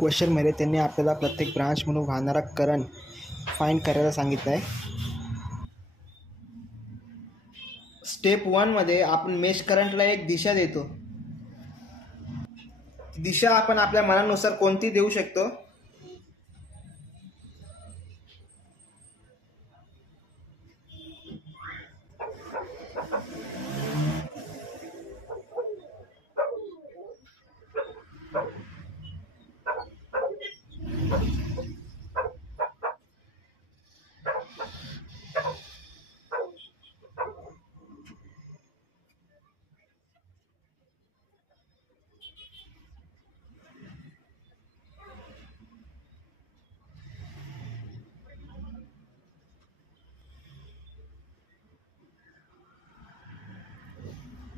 क्वेश्चनमध्ये त्यांनी आपल्याला प्रत्येक ब्रांच म्हणून वाहणारा करंट फाइंड करायला सांगितलं आहे. स्टेप 1 मध्ये आपण मेश करंटला एक दिशा देतो. दिशा आपण आपल्या मनानुसार कोणती देऊ शकतो.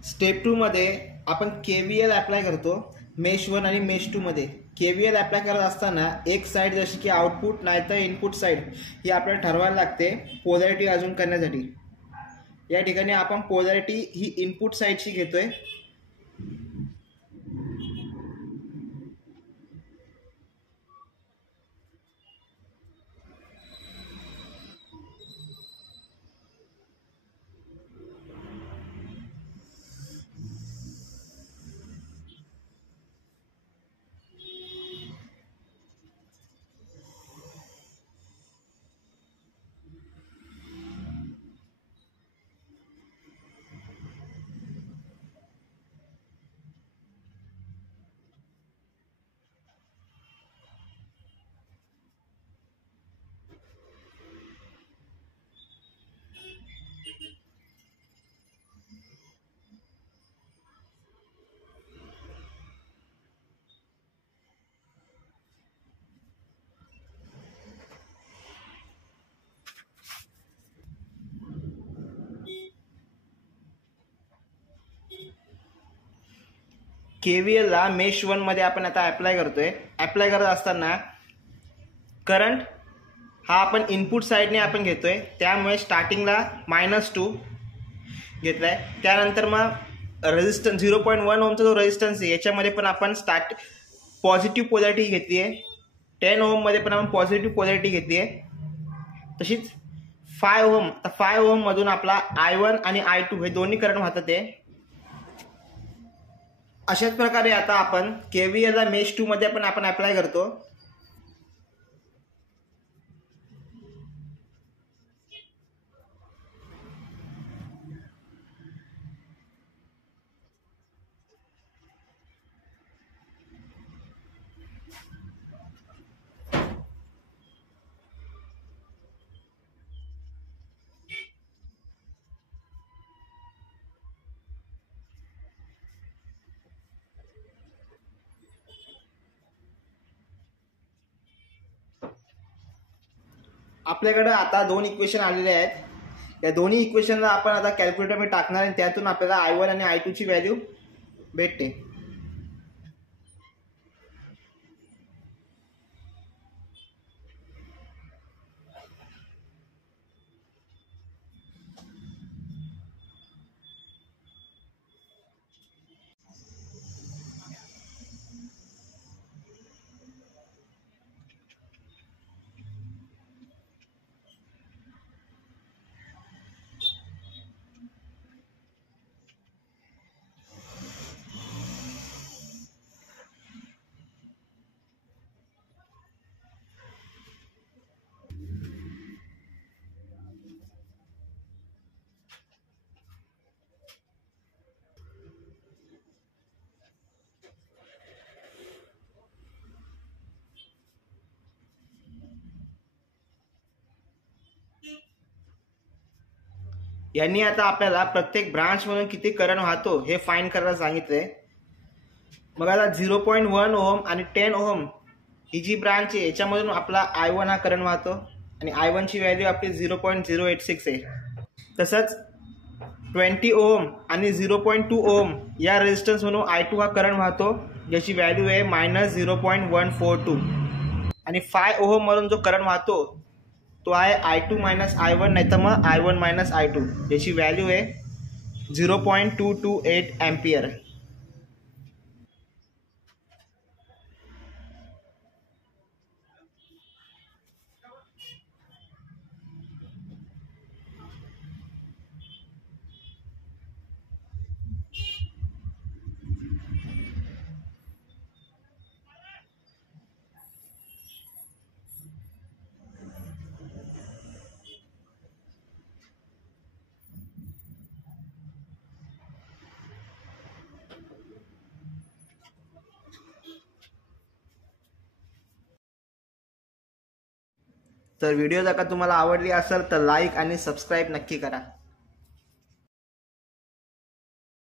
स्टेप 2 मध्ये आपण KVL अप्लाय करतो. मेश 1 आणि मेश 2 मध्ये KVL अप्लाय करत असताना एक साईड जशी की आउटपुट नाही तर इनपुट साईड ही आपल्याला ठरवायला लागते पोलॅरिटी अजून करण्यासाठी. या ठिकाणी आपण पोलॅरिटी ही इनपुट साईडची घेतोय. KVL ला मेश 1 मध्ये आपण आता अप्लाय करतोय. अप्लाय करत असताना करंट हा आपण इनपुट साईडने आपण घेतोय, त्यामुळे स्टार्टिंगला -2 घेतलाय. त्यानंतर मग रेजिस्टन्स 0.1 ओमचा जो रेजिस्टन्स आहे याच्यामध्ये पण आपण पॉझिटिव्ह पोलॅरिटी घेतली आहे. 10 ओम मध्ये पण आपण पॉझिटिव्ह पोलॅरिटी घेतली आहे. तशीच 5 ओम, तर 5 ओम मधून आपला I1 आणि I2 हे दोन्ही करंट वाहतात आहे. अशाच प्रकारे आता आपण KVL ला मेश 2 मध्ये पण आपण अप्लाय करतो. आपल्याकडे आता 2 इक्वेशन आलेले आहेत. या दोन्ही इक्वेशनला आपण आता कॅल्क्युलेटरमध्ये टाकणार आणि त्यातून आपल्याला I1 आणि I2 ची व्हॅल्यू भेटते. यांनी आता आपल्याला प्रत्येक ब्रांच मधून किती करंट वाहतो हे फाइंड करायला सांगितलंय. मग आता 0.1 ओम आणि 10 ओम ही जी ब्रांच आहे याच्यामधून आपला I1 हा करंट वाहतो आणि I1 ची व्हॅल्यू आपली 0.086 आहे. तसंच 20 ओम आणि 0.2 ओम या रेजिस्टन्स म्हणून I2 हा करंट वाहतो, ज्याची व्हॅल्यू आहे -0.142. आणि 5 ओम मधून जो करंट वाहतो तो आहे I2 - I1 नाही तर मग I1 - I2, ज्याची व्हॅल्यू आहे 0.228 एम्पियर. तर व्हिडिओ जर का तुम्हाला आवडली असेल तर लाईक आणि सबस्क्राईब नक्की करा.